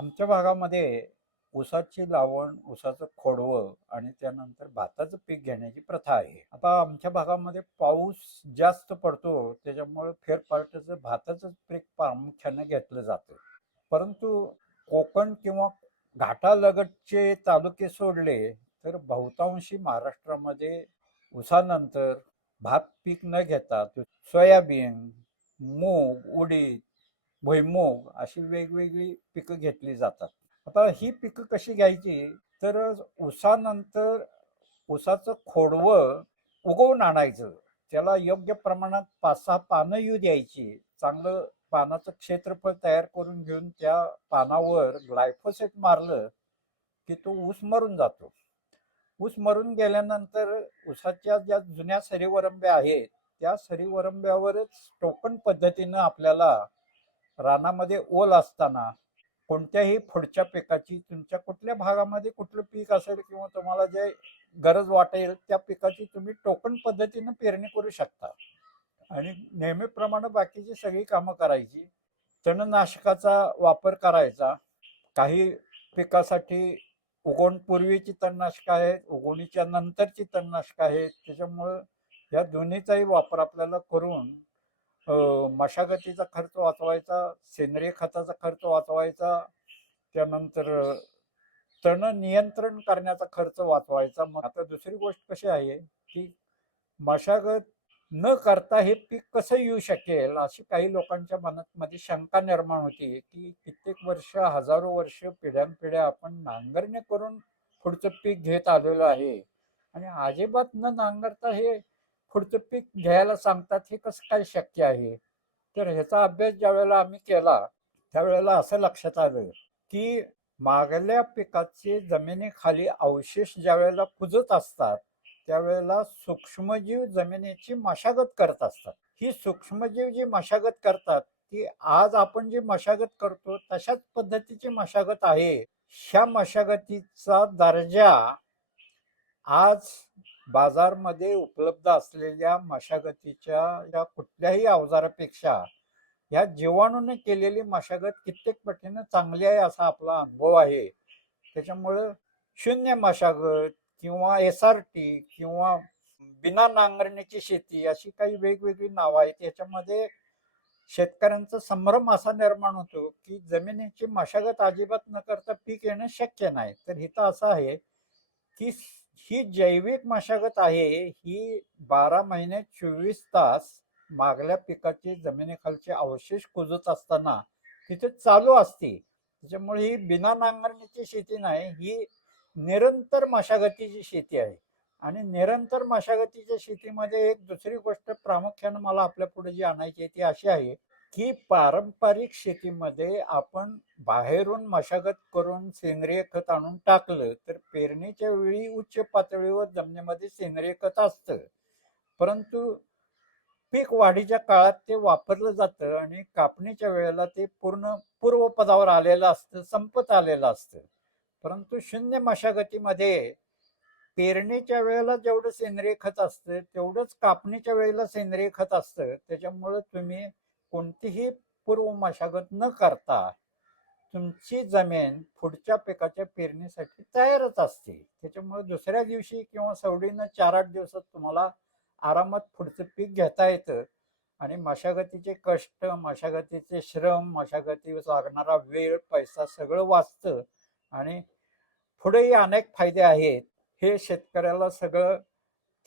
आमच्या भागामध्ये ऊसाची लावण, ऊसाचं खोडवं आणि त्यानंतर भाताचं पीक घेण्याची प्रथा आहे. आता आमच्या भागामध्ये पाऊस जास्त पडतो, त्याच्यामुळे फेरपालटाचं भाताचं पीक प्रामुख्याने घेतलं जातं. परंतु कोकण किंवा घाटालगतचे तालुके सोडले तर बहुतांशी महाराष्ट्रामध्ये ऊसानंतर भात पीक न घेता सोयाबीन, मूग, उडीद, भुईमूग अशी वेगवेगळी पिकं घेतली जातात. आता ही पिकं कशी घ्यायची तर ऊसानंतर ऊसाचं खोडवं उगवून आणायचं. त्याला योग्य प्रमाणात 5-6 पानं येऊ द्यायची. चांगलं पानाचं क्षेत्रफळ तयार करून घेऊन त्या पानावर ग्लायफोसेट मारलं की तो ऊस मरून जातो. ऊस मरून गेल्यानंतर ऊसाच्या ज्या जुन्या सरीवरंब्या आहेत त्या सरीवरंब्यावरच टोकन पद्धतीनं आपल्याला रानामध्ये ओल असताना कोणत्याही पुढच्या पिकाची तुमच्या कुठल्या भागामध्ये कुठलं पीक असेल किंवा तुम्हाला जे गरज वाटेल त्या पिकाची तुम्ही टोकन पद्धतीनं पेरणी करू शकता आणि नेहमीप्रमाणे बाकीची सगळी कामं करायची. तणनाशकाचा वापर करायचा. काही पिकासाठी उगवणपूर्वीची तणनाशकं आहेत, उगवणीच्या नंतरची तणनाशकं आहेत. त्याच्यामुळं या दोन्हीचाही वापर आपल्याला करून मशागतीचा खर्च वाचवायचा, सेंद्रिय खताचा खर्च वाचवायचा, त्यानंतर तण नियंत्रण करण्याचा खर्च वाचवायचा. मग आता दुसरी गोष्ट कशी आहे की मशागत न करता हे पीक कसं येऊ शकेल अशी काही लोकांच्या मनात शंका निर्माण होती की कित्येक वर्ष, हजारो वर्ष, पिढ्यानपिढ्या आपण नांगरणे करून पुढचं पीक घेत आलेलो आहे आणि अजिबात न नांगरता हे पुढचं पीक घ्यायला सांगतात, हे कसं काय शक्य आहे. तर ह्याचा अभ्यास ज्या वेळेला आम्ही केला त्यावेळेला असं लक्षात आलं की मागल्या पिकाचे जमिनीखाली अवशेष ज्या वेळेला कुजत असतात त्यावेळेला सूक्ष्मजीव जमिनीची मशागत करत असतात. ही सूक्ष्मजीव जी मशागत करतात ती आज आपण जी मशागत करतो तशाच पद्धतीची मशागत आहे. ह्या मशागतीचा दर्जा आज बाजारमध्ये उपलब्ध असलेल्या मशागतीच्या या कुठल्याही अवजारापेक्षा या जीवाणूने केलेली मशागत कित्येक पटीनं चांगली आहे असा आपला अनुभव आहे. त्याच्यामुळं शून्य मशागत किंवा SRT किंवा बिना नांगरणीची शेती अशी काही वेगवेगळी नावं आहेत. याच्यामध्ये शेतकऱ्यांचा संभ्रम असा निर्माण होतो की जमिनीची मशागत अजिबात न करता पीक येणं शक्य नाही. तर इथं असं आहे की ही जैविक मशागत आहे, ही 12 महिने 24 तास मागल्या पिकाची जमिनीखालचे अवशेष कुजत असताना तिथे चालू असते. त्याच्यामुळे ही बिना नांगरणीची शेती नाही, ही निरंतर मशागतीची शेती आहे. आणि निरंतर मशागतीच्या शेतीमध्ये एक दुसरी गोष्ट प्रामुख्यानं मला आपल्या पुढे जी आणायची आहे ती अशी आहे की पारंपरिक शेतीमध्ये आपण बाहेरून मशागत करून सेंद्रिय खत आणून टाकलं तर पेरणीच्या वेळी उच्च पातळीवर जमिनीमध्ये सेंद्रिय खत असतं, परंतु पीक वाढीच्या काळात ते वापरलं जातं आणि कापणीच्या वेळेला ते पूर्ण पूर्वपदावर आलेलं असतं, संपत आलेलं असतं. परंतु शून्य मशागतीमध्ये पेरणीच्या वेळेला जेवढं सेंद्रिय खत असतं तेवढंच कापणीच्या वेळेला सेंद्रिय खत असतं. त्याच्यामुळे तुम्ही कोणतीही पूर्व मशागत न करता तुमची जमीन पुढच्या पिकाच्या पेरणीसाठी तयारच असते. त्याच्यामुळे दुसऱ्या दिवशी किंवा सवडीनं 4-8 दिवसात तुम्हाला आरामात पुढचं पीक घेता येतं आणि मशागतीचे कष्ट, मशागतीचे श्रम, मशागतीवर लागणारा वेळ, पैसा सगळं वाचतं आणि पुढेही अनेक फायदे आहेत. हे शेतकऱ्याला सगळं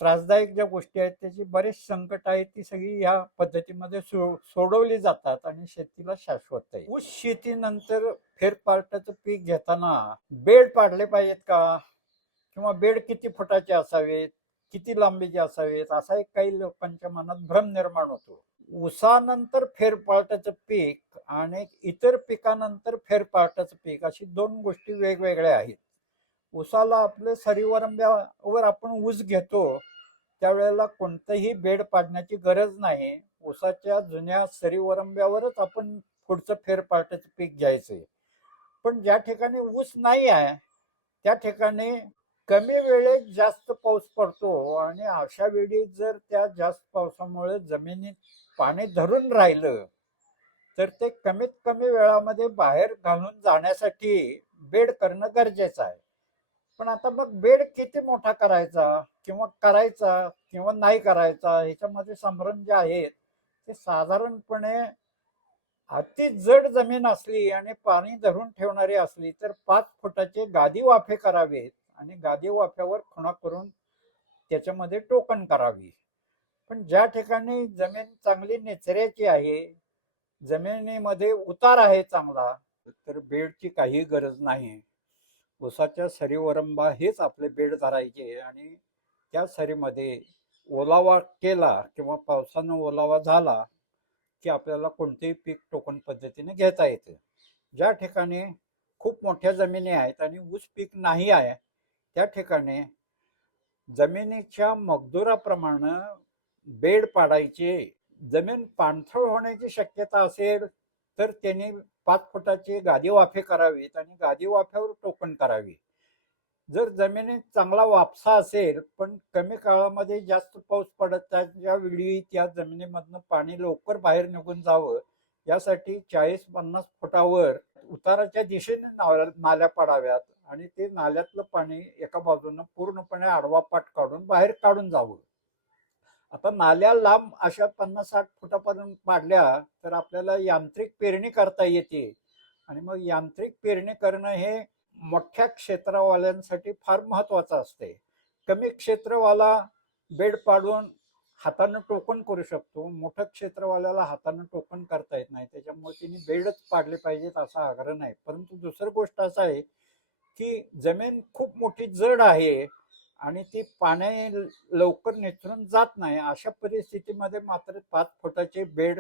त्रासदायक ज्या गोष्टी आहेत त्याची बरेच संकट आहेत ती सगळी ह्या पद्धतीमध्ये सोडवली जातात आणि शेतीला शाश्वत आहे. ऊस शेतीनंतर फेरपालटाचं पीक घेताना बेड पाडले पाहिजेत का किंवा बेड किती फुटाचे असावेत, किती लांबीचे असावेत असा एक काही लोकांच्या मनात भ्रम निर्माण होतो. ऊसानंतर फेरपालटाचं पीक आणि इतर पिकानंतर फेरपालटाचं पीक अशी दोन गोष्टी वेगवेगळ्या आहेत. ऊसाला आपलं सरीवरंब्यावर आपण ऊस घेतो त्यावेळेला कोणतंही बेड पाडण्याची गरज नाही. ऊसाच्या जुन्या सरीवरंब्यावरच आपण पुढचं फेरपालटाचं पीक घ्यायचंय. पण ज्या ठिकाणी ऊस नाही आहे त्या ठिकाणी कमी वेळेत जास्त पाऊस पडतो आणि अशा वेळी जर त्या जास्त पावसामुळे जमिनीत पाणी धरून राहिलं तर ते कमीत कमी वेळामध्ये बाहेर घालून जाण्यासाठी बेड करणं गरजेचं आहे. पण आता मग बेड किती मोठा करायचा किंवा नाही करायचा ह्याच्यामध्ये संभ्रम जे आहेत ते साधारणपणे अति जड जमीन असली आणि पाणी धरून ठेवणारी असली तर 5 फुटाचे गादी वाफे करावेत आणि गादी वाफ्यावर खुणा करून त्याच्यामध्ये टोकन करावी. पण ज्या ठिकाणी जमीन चांगली निचऱ्याची आहे, जमिनीमध्ये उतार आहे चांगला, तर बेडची काही गरज नाही. उसाच्या सरीवरंबा हेच आपले बेड धरायचे आणि त्या सरीमध्ये ओलावा केला किंवा पावसानं ओलावा झाला की आपल्याला कोणतेही पीक टोकन पद्धतीने घेता येते. ज्या ठिकाणी खूप मोठ्या जमिनी आहेत आणि ऊस पीक नाही आहे त्या ठिकाणी जमिनीच्या मगदुराप्रमाणे बेड पाडायचे. जमीन पाणथळ होण्याची शक्यता असेल तर त्यांनी 5 फुटाची गादी वाफे करावीत आणि गादी वाफ्यावर टोकन करावी. जर जमिनीत चांगला वापसा असेल पण कमी काळामध्ये जास्त पाऊस पडत त्याच्या वेळी त्या जमिनीमधनं पाणी लवकर बाहेर निघून जावं यासाठी 40-50 फुटावर उताराच्या दिशेने नाल्या पाडाव्यात आणि ते नाल्यातलं पाणी एका बाजूनं पूर्णपणे आडवा पाट काढून बाहेर काढून जावं. आता नाल्या लांब अशा 50-60 फुटापर्यंत पाडल्या तर आपल्याला यांत्रिक पेरणी करता येते आणि मग यांत्रिक पेरणी करणं हे मोठ्या क्षेत्रवाल्यांसाठी फार महत्वाचं असते. कमी क्षेत्रवाला बेड पाडून हातानं टोकन करू शकतो. मोठं क्षेत्रवाल्याला हातानं टोकन करता येत नाही. त्याच्यामुळे त्यांनी बेडच पाडले पाहिजेत असा आग्रह नाही. परंतु दुसरी गोष्ट असं आहे की जमीन खूप मोठी जड आहे आणि ती पाणी लवकर निचरून जात नाही. अशा परिस्थितीमध्ये मात्र 5 फुटाचे बेड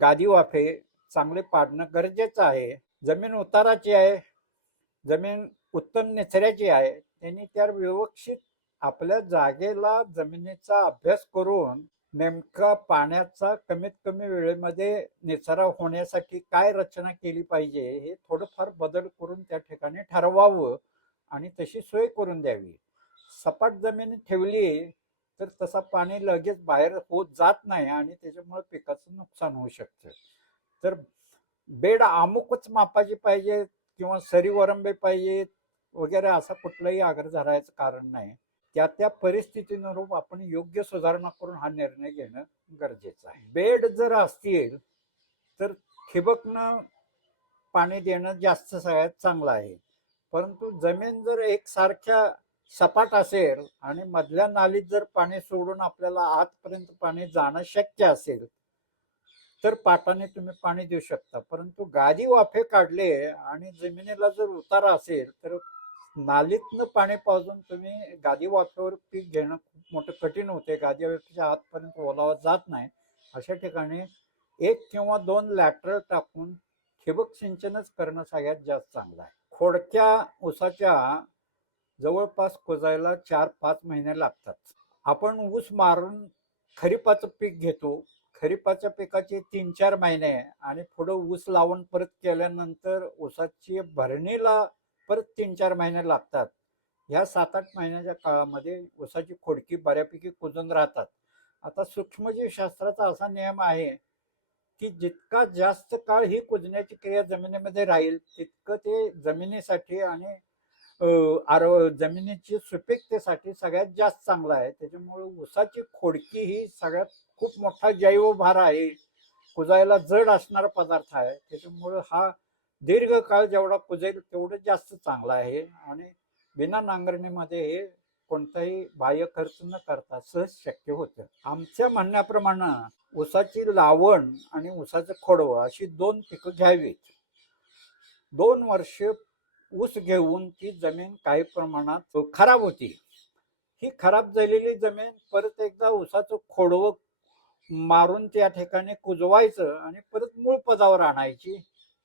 गादी वाफे चांगले पाडणं गरजेचं आहे. जमीन उताराची आहे, जमीन उत्तम निचऱ्याची आहे, त्यांनी त्या व्यवस्थित आपल्या जागेला जमिनीचा अभ्यास करून नेमका पाण्याचा कमीत कमी वेळेमध्ये निचरा होण्यासाठी काय रचना केली पाहिजे हे थोडंफार बदल करून त्या ठिकाणी ठरवावं आणि तशी सोय करून द्यावी. सपाट जमीन ठेवली तर तसा पाणी लगेच बाहेर होत जात नाही आणि त्याच्यामुळे पिकाचं नुकसान होऊ शकतं. तर बेड अमुकच मापाची पाहिजे किंवा सरी वरंबे पाहिजेत वगैरे असा कुठलाही आग्रह धरायचं कारण नाही. त्या त्या परिस्थितीनुरूप आपण योग्य सुधारणा करून हा निर्णय घेणं गरजेचं आहे. बेड जर असतील तर ठिबकनं पाणी देणं जास्त सगळ्यात चांगलं आहे. परंतु जमीन जर एकसारख्या सपाट असेल आणि मधल्या नालीत जर पाणी सोडून आपल्याला आतपर्यंत पाणी जाणं शक्य असेल तर पाटाने तुम्ही पाणी देऊ शकता. परंतु गादी वाफे काढले आणि जमिनीला जर उतारा असेल तर नालीतनं पाणी पाजून तुम्ही गादी वाफेवर पीक घेणं खूप मोठं कठीण होते. गादी वाफेच्या आतपर्यंत ओलावा जात नाही. अशा ठिकाणी 1 किंवा 2 लॅटरल टाकून ठिबक सिंचनच करणं सगळ्यात जास्त चांगलं आहे. खोडक्या ऊसाच्या जवळपास कुजायला 4-5 महिने लागतात. आपण ऊस मारून खरीपाचं पीक घेतो. खरीपाच्या पिकाचे 3-4 महिने आणि पुढे ऊस लावून परत केल्यानंतर ऊसाची भरणीला परत 3-4 महिने लागतात. ह्या 7-8 महिन्याच्या काळामध्ये ऊसाची खोडकी बऱ्यापैकी कुजून राहतात. आता सूक्ष्मजीवशास्त्राचा असा नियम आहे की जितका जास्त काळ ही कुजण्याची क्रिया जमिनीमध्ये राहील तितकं ते जमिनीसाठी आणि जमिनीची सुपीकतेसाठी सगळ्यात जास्त चांगला आहे. त्याच्यामुळे ऊसाची खोडकी ही सगळ्यात खूप मोठा जैवभार आहे. कुजायला जड असणारा पदार्थ आहे. त्याच्यामुळे हा दीर्घकाळ जेवढा कुजेल तेवढं जास्त चांगला आहे आणि बिना नांगरणीमध्ये हे कोणताही बाह्य खर्च न करता सहज शक्य होतं. आमच्या म्हणण्याप्रमाणे ऊसाची लावण आणि ऊसाचं खोडवं अशी 2 पिकं घ्यावीत. 2 वर्ष ऊस घेऊन ती जमीन काही प्रमाणात खराब होती. ही खराब झालेली जमीन परत एकदा ऊसाचं खोडवं मारून त्या ठिकाणी कुजवायचं आणि परत मूळ पदावर आणायची.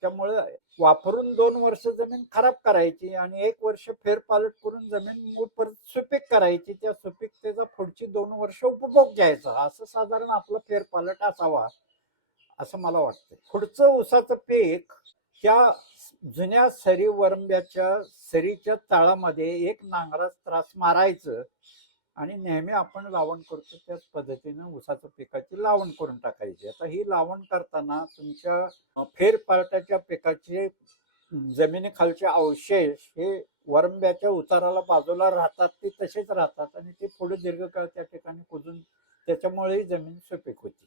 त्यामुळे वापरून 2 वर्ष जमीन खराब करायची आणि 1 वर्ष फेरपालट करून जमीन मूळ परत सुपीक करायची. त्या सुपीकतेचा पुढची 2 वर्ष उपभोग घ्यायचा. असं साधारण आपलं फेरपालट असावा असं मला वाटतं. पुढचं ऊसाचं पीक त्या जुन्या सरी वरंब्याच्या सरीच्या तळामध्ये एक नांगराच त्रास मारायचं आणि नेहमी आपण लावण करतो त्याच पद्धतीनं ऊसाच्या पिकाची लावण करून टाकायची. आता ही लावण करताना तुमच्या फेरपालटाच्या पिकाचे जमिनीखालचे अवशेष हे वरंब्याच्या उताराला बाजूला राहतात, ते तसेच राहतात आणि ते पुढे दीर्घकाळ त्या ठिकाणी कुजून त्याच्यामुळेही जमीन सुपीक होती.